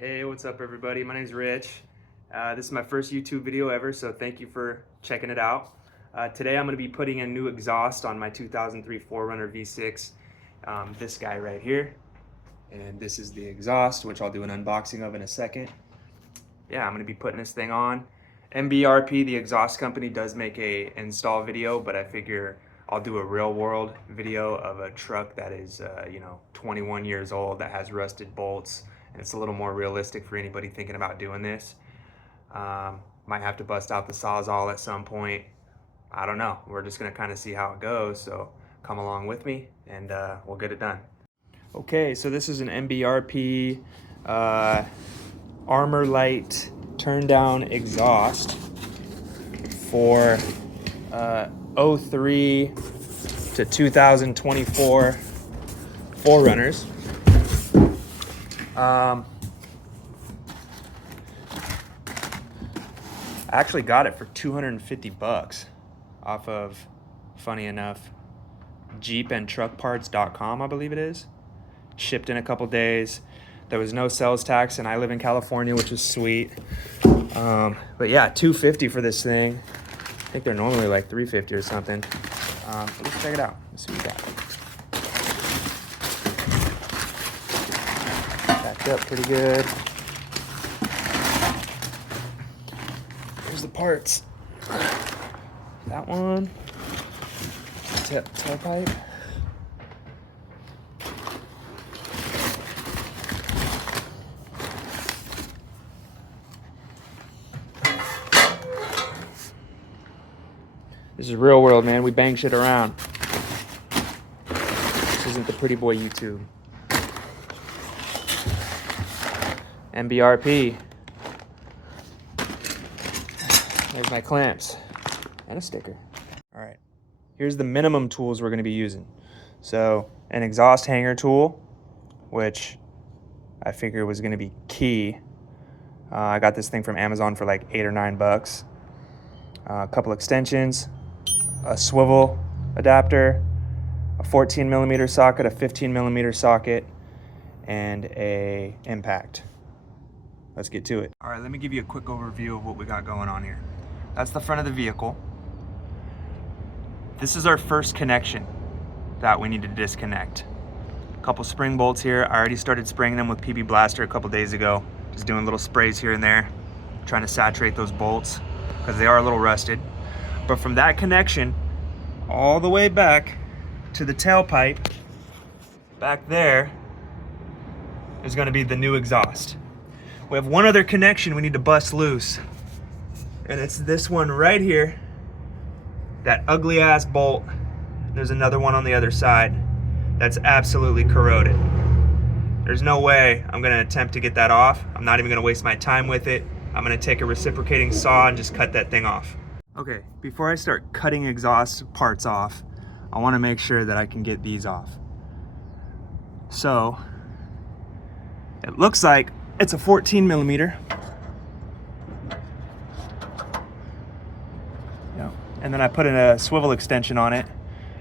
Hey, what's up everybody? My name's Rich. This is my first YouTube video ever, so thank you for checking it out. Today I'm going to be putting a new exhaust on my 2003 4Runner V6, this guy right here. And this is the exhaust, which I'll do an unboxing of in a second. Yeah, I'm going to be putting this thing on. MBRP, the exhaust company, does make a install video, but I figure I'll do a real world video of a truck that is 21 years old, that has rusted bolts, and it's a little more realistic for anybody thinking about doing this. Might have to bust out the Sawzall at some point. I don't know. We're just gonna kind of see how it goes, so come along with me and we'll get it done. Okay, so this is an MBRP Armor Lite Turndown exhaust for 03 to 2024 4Runners. I actually got it for 250 bucks off of, funny enough, jeepandtruckparts.com, I believe it is. Shipped in a couple days. There was no sales tax, and I live in California, which is sweet. But yeah, 250 for this thing. I think they're normally like 350 or something. Let's check it out. Let's see what we got. Backed up pretty good. Here's the parts. That one. Tailpipe. This is real world, man. We bang shit around. This isn't the pretty boy YouTube. MBRP. There's my clamps and a sticker. All right, here's the minimum tools we're going to be using. So an exhaust hanger tool, which I figured was going to be key. I got this thing from Amazon for like $8 or $9. A couple extensions, a swivel adapter, a 14mm socket, a 15mm socket, and a impact. Let's get to it. All right, let me give you a quick overview of what we got going on here. That's the front of the vehicle. This is our first connection that we need to disconnect. A couple spring bolts here. I already started spraying them with PB Blaster a couple days ago. Just doing little sprays here and there, trying to saturate those bolts because they are a little rusted. But from that connection all the way back to the tailpipe, back there is going to be the new exhaust. We have one other connection we need to bust loose, and it's this one right here, that ugly ass bolt. There's another one on the other side that's absolutely corroded. There's no way I'm gonna attempt to get that off. I'm not even gonna waste my time with it. I'm gonna take a reciprocating saw and just cut that thing off. Okay, before I start cutting exhaust parts off, I wanna make sure that I can get these off. So, it looks like it's a 14mm. And then I put in a swivel extension on it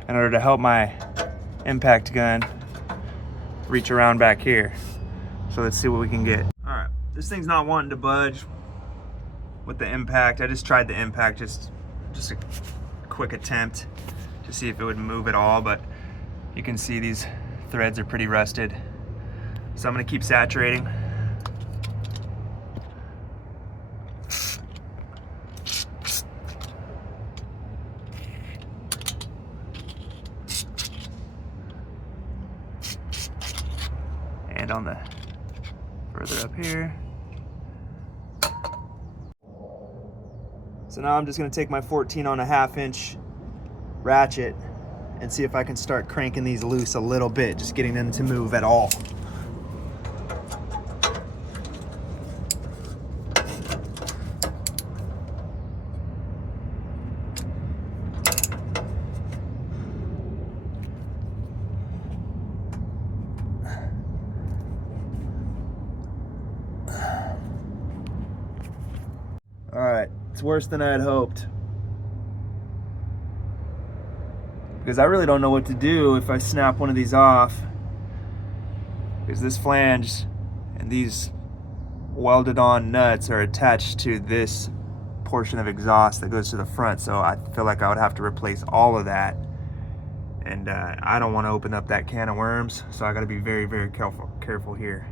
in order to help my impact gun reach around back here. So let's see what we can get. All right, this thing's not wanting to budge with the impact. I just tried the impact, just a quick attempt to see if it would move at all, but you can see these threads are pretty rusted. So I'm gonna keep saturating. And on the further up here. So now I'm just gonna take my 14.5 inch ratchet and see if I can start cranking these loose a little bit, just getting them to move at all. All right, it's worse than I had hoped, because I really don't know what to do if I snap one of these off, because this flange and these welded on nuts are attached to this portion of exhaust that goes to the front, so I feel like I would have to replace all of that, and I don't want to open up that can of worms, so I got to be very, very careful here.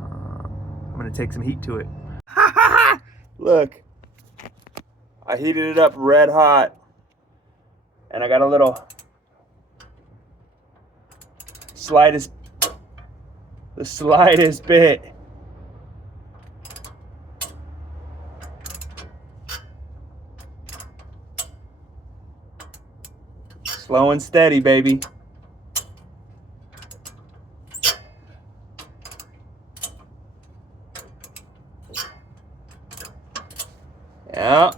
I'm gonna take some heat to it. Look, I heated it up red hot, and I got a little the slightest bit. Slow and steady, baby. Yeah.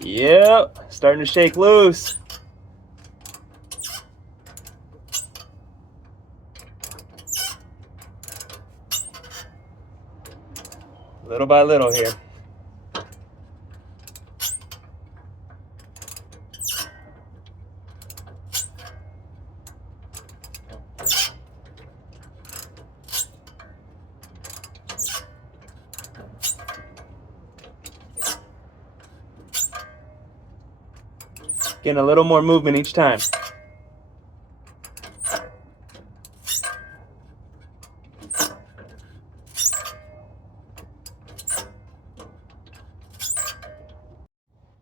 Yep. Starting to shake loose. Little by little here. Getting a little more movement each time.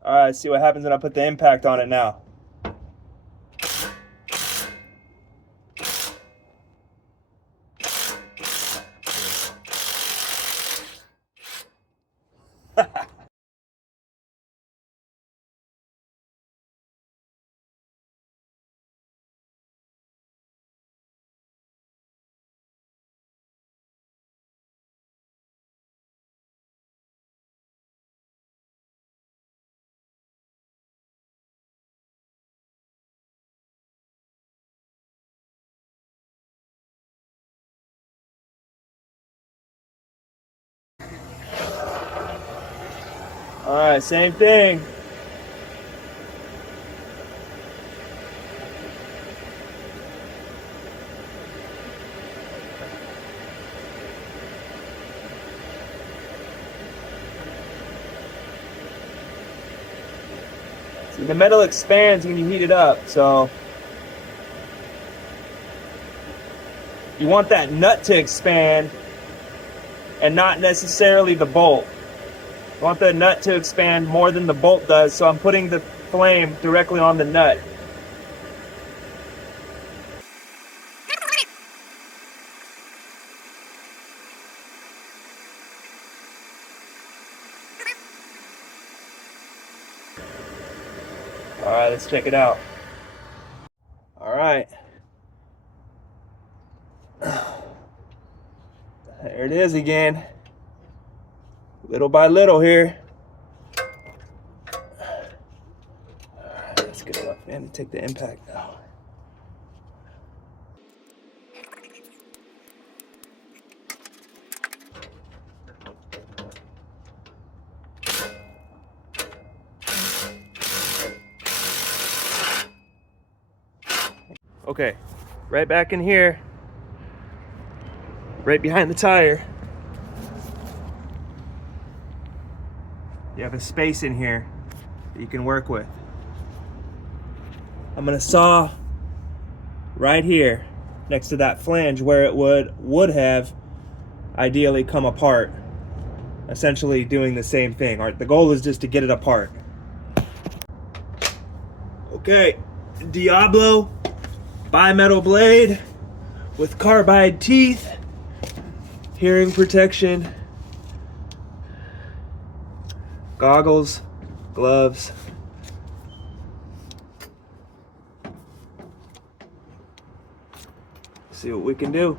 All right, see what happens when I put the impact on it now. All right, same thing. See, the metal expands when you heat it up, so you want that nut to expand and not necessarily the bolt. I want the nut to expand more than the bolt does, so I'm putting the flame directly on the nut. All right, let's check it out. All right. There it is again. Little by little here. Let's get it up, man, and take the impact now. Okay, right back in here, right behind the tire. You have a space in here that you can work with. I'm gonna saw right here next to that flange where it would have ideally come apart. Essentially doing the same thing. All right, the goal is just to get it apart. Okay, Diablo bimetal blade with carbide teeth, hearing protection, goggles, gloves. See what we can do.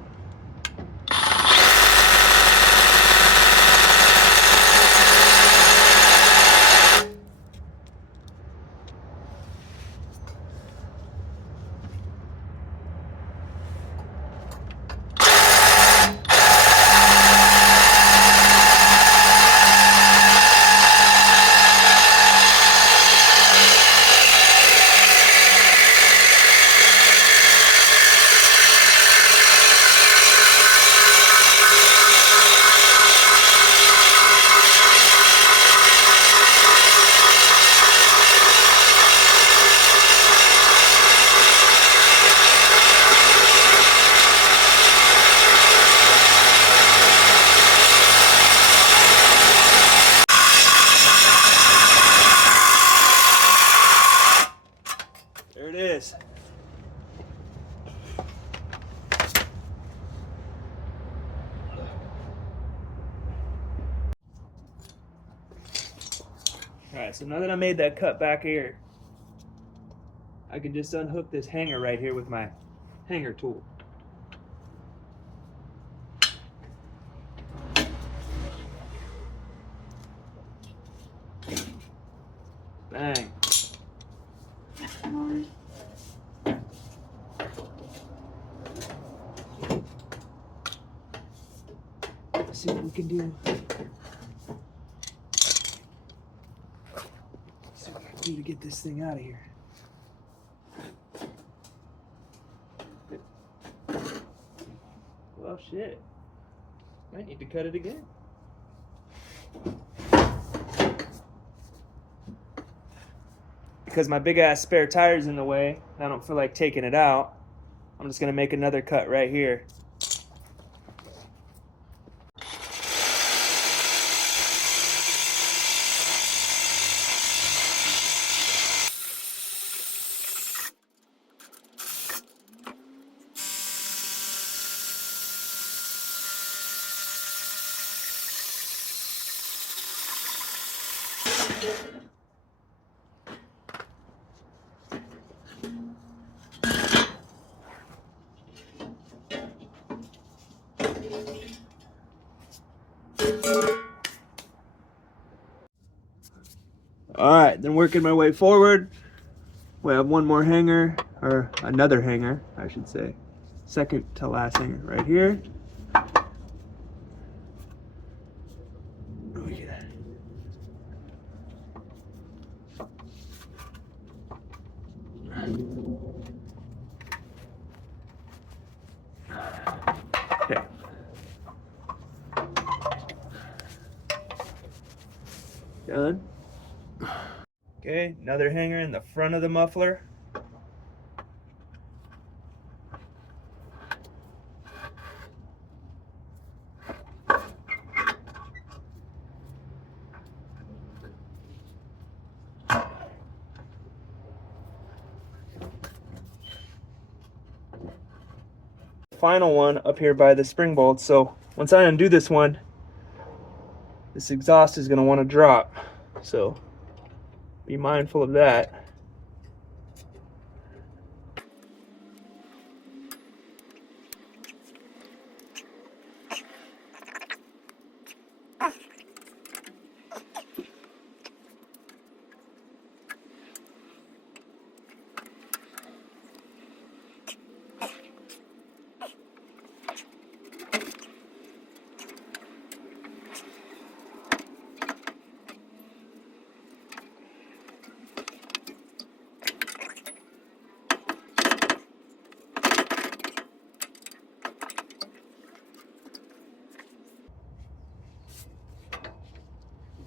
All right, so now that I made that cut back here, I can just unhook this hanger right here with my hanger tool. Bang. Let's see what we can do. See what I can do to get this thing out of here. Well, shit. Might need to cut it again. Because my big ass spare tire's in the way, I don't feel like taking it out. I'm just gonna make another cut right here. All right, then working my way forward, we have one more hanger, or another hanger, I should say. Second to last hanger right here. Oh, yeah. Okay. Done. Okay, another hanger in the front of the muffler. Final one up here by the spring bolt. So once I undo this one, this exhaust is going to want to drop. So be mindful of that.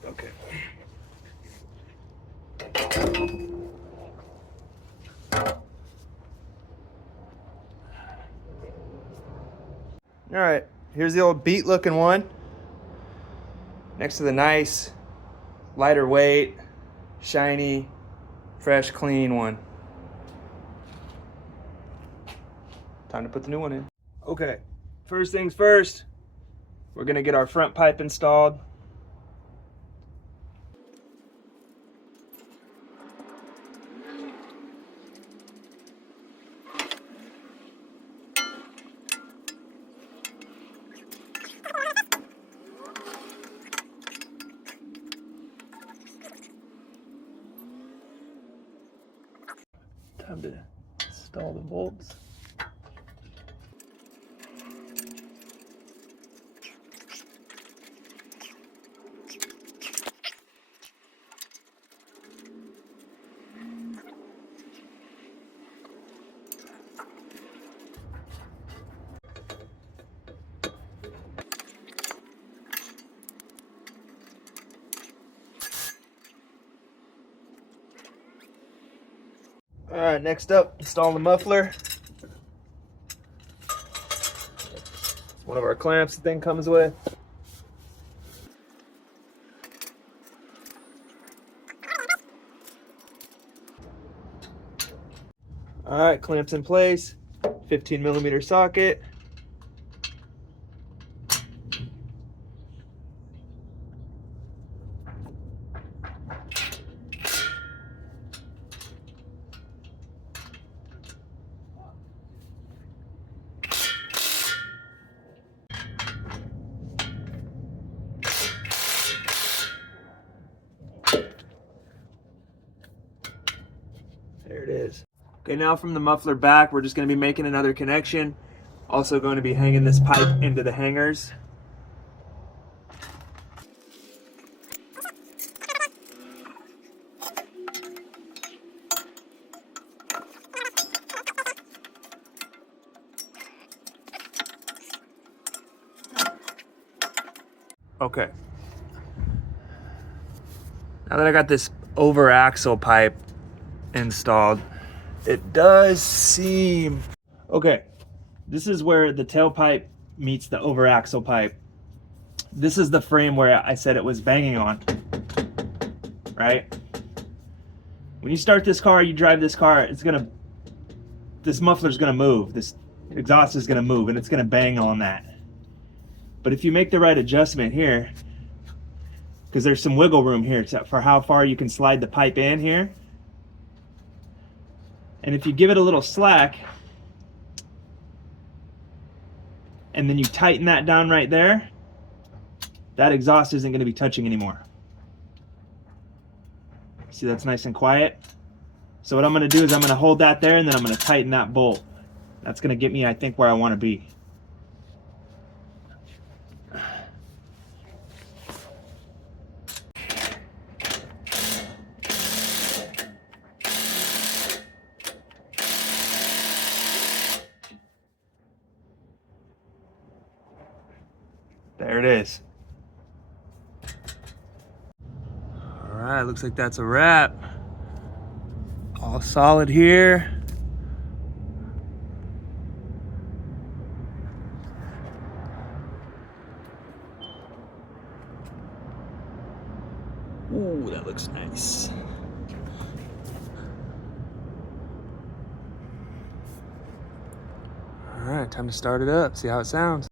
Okay. All right, here's the old beat looking one. Next to the nice, lighter weight, shiny, fresh, clean one. Time to put the new one in. Okay, first things first, we're gonna get our front pipe installed. Time to install the bolts. All right, next up, install the muffler. One of our clamps the thing comes with. All right, clamps in place, 15mm socket. Okay, now from the muffler back, we're just going to be making another connection. Also going to be hanging this pipe into the hangers. Okay. Now that I got this over axle pipe installed, it does seem... Okay, this is where the tailpipe meets the over axle pipe. This is the frame where I said it was banging on, right? When you start this car, you drive this car, this muffler's gonna move, this exhaust is gonna move, and it's gonna bang on that. But if you make the right adjustment here, because there's some wiggle room here for how far you can slide the pipe in here. And if you give it a little slack, and then you tighten that down right there, that exhaust isn't going to be touching anymore. See, that's nice and quiet. So what I'm going to do is I'm going to hold that there, and then I'm going to tighten that bolt. That's going to get me, I think, where I want to be. There it is. All right, looks like that's a wrap. All solid here. Ooh, that looks nice. All right, time to start it up, see how it sounds.